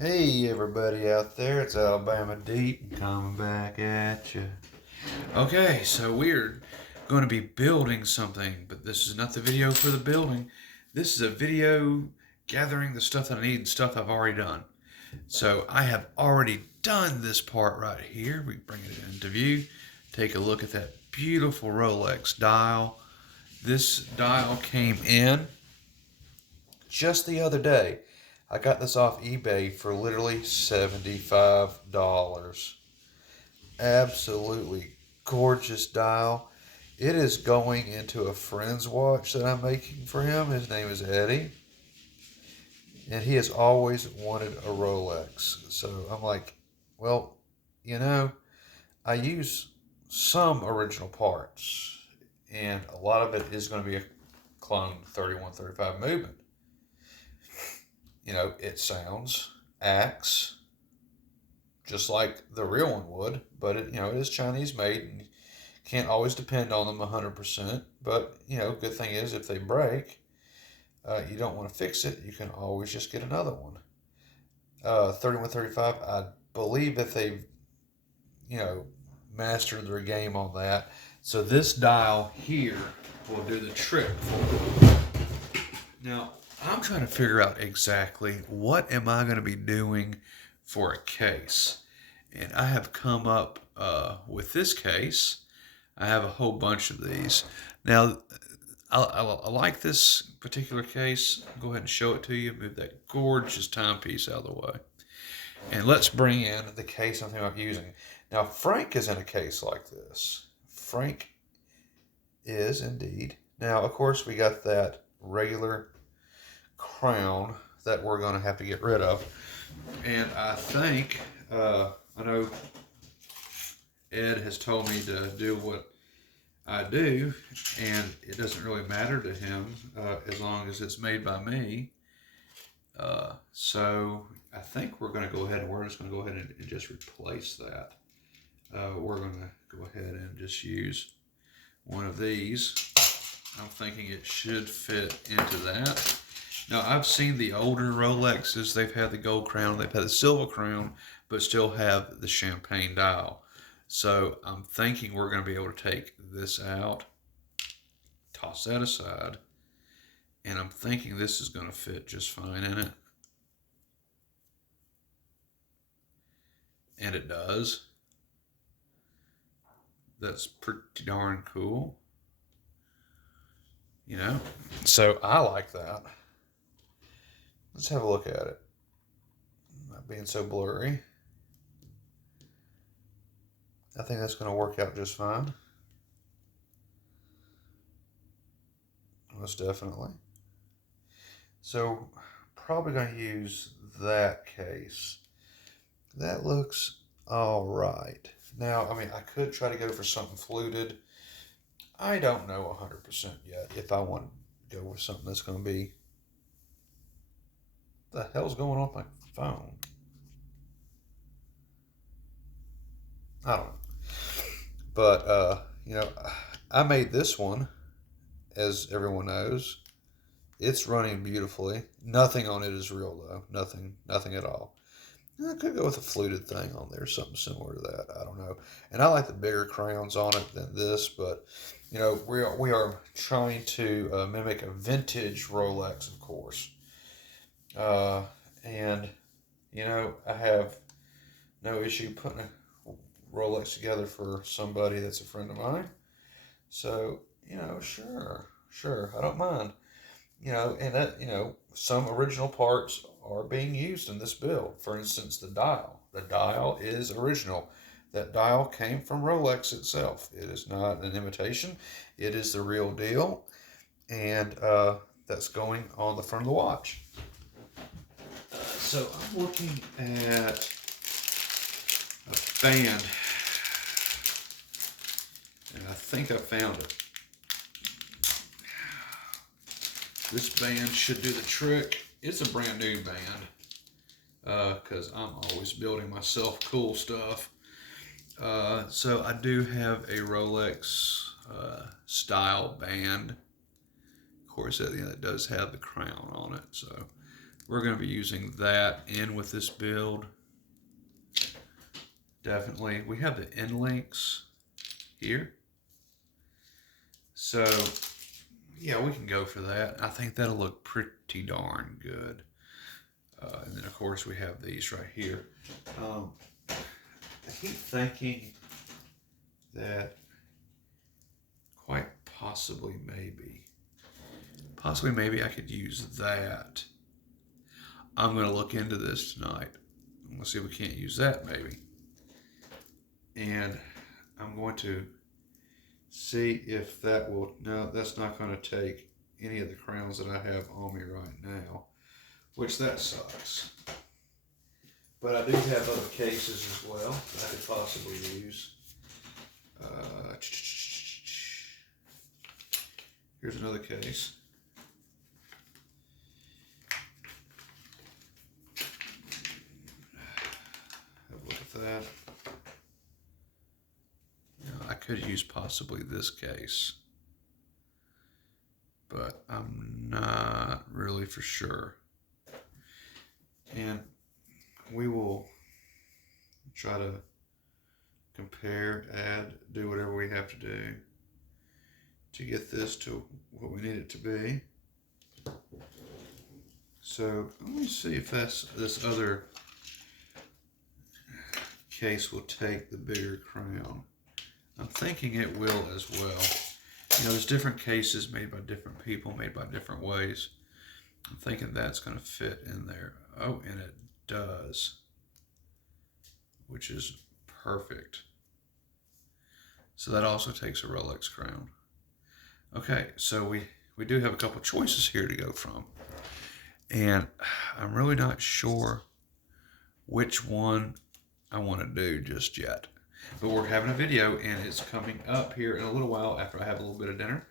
Hey everybody out there, it's Alabama Deep coming back at you. Okay, so we're going to be building something, but this is not the video for the building. This is a video gathering the stuff that I need and stuff I've already done. So I have already done this part right here. We bring it into view. Take a look at that beautiful Rolex dial. This dial came in just the other day. I got this off eBay for literally $75. Absolutely gorgeous dial. It is going into a friend's watch that I'm making for him. His name is Eddie. And he has always wanted a Rolex. So I'm like, well, you know, I use some original parts. And a lot of it is going to be a clone 3135 movement. It sounds, acts just like the real one would, but it is Chinese made and can't always depend on them 100%. But, good thing is if they break, you don't want to fix it. You can always just get another one. 3135, I believe that they've, you know, mastered their game on that. So this dial here will do the trick for me. Now, I'm trying to figure out exactly what am I going to be doing for a case. And I have come up with this case. I have a whole bunch of these. Now, I like this particular case. Go ahead and show it to you. Move that gorgeous timepiece out of the way. And let's bring in the case I'm thinking about using. Now, Frank is in a case like this. Frank is indeed. Now, of course, we got that regular crown that we're going to have to get rid of. And I think, I know Ed has told me to do what I do, and it doesn't really matter to him as long as it's made by me. So I think we're going to go ahead and we're just going to go ahead and just replace that. We're going to go ahead and just use one of these. I'm thinking it should fit into that. Now, I've seen the older Rolexes. They've had the gold crown, they've had the silver crown, but still have the champagne dial. So I'm thinking we're going to be able to take this out, toss that aside, and I'm thinking this is going to fit just fine in it. And it does. That's pretty darn cool. So I like that. Let's have a look at it. Not being so blurry. I think that's going to work out just fine. Most definitely. So, probably going to use that case. That looks all right. Now, I could try to go for something fluted. I don't know 100% yet if I want to go with something that's going to be. What the hell's going on with my phone? I don't know. But, I made this one, as everyone knows. It's running beautifully. Nothing on it is real, though. Nothing at all. I could go with a fluted thing on there, something similar to that. I don't know. And I like the bigger crowns on it than this, but we are trying to mimic a vintage Rolex, of course. Uh, and I have no issue putting a Rolex together for somebody that's a friend of mine. So sure, I don't mind. And that some original parts are being used in this build. For instance, the dial. The dial is original. That dial came from Rolex itself. It is not an imitation. It is the real deal, and that's going on the front of the watch. So I'm looking at a band, and I think I found it. This band should do the trick. It's a brand new band because I'm always building myself cool stuff. So I do have a Rolex style band. Of course, at the end it does have the crown on it. So we're going to be using that in with this build. Definitely. We have the end links here. So, yeah, we can go for that. I think that'll look pretty darn good. And then, of course, we have these right here. I keep thinking that quite possibly maybe I could use that. I'm going to look into this tonight. We'll see if we can't use that maybe. And I'm going to see if that will, no, that's not going to take any of the crowns that I have on me right now, which that sucks. But I do have other cases as well that I could possibly use. Here's another case. Have a look at that. I could use possibly this case, but I'm not really for sure. And we will try to compare, add, do whatever we have to do to get this to what we need it to be. So let me see if this other case will take the bigger crown. I'm thinking it will as well. You know, there's different cases made by different people, made by different ways. I'm thinking that's going to fit in there. Oh, and it does, which is perfect. So that also takes a Rolex crown. Okay, so we do have a couple choices here to go from. And I'm really not sure which one I want to do just yet. But we're having a video, and it's coming up here in a little while after I have a little bit of dinner.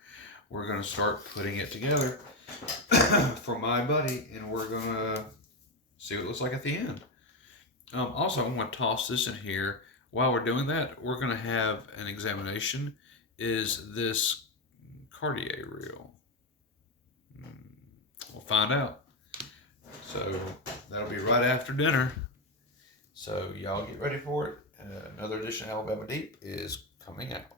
We're going to start putting it together for my buddy, and we're going to see what it looks like at the end. Also, I want to toss this in here. While we're doing that, we're going to have an examination. Is this Cartier real? We'll find out. So that'll be right after dinner. So y'all get ready for it. Another edition of Alabama Deep is coming out.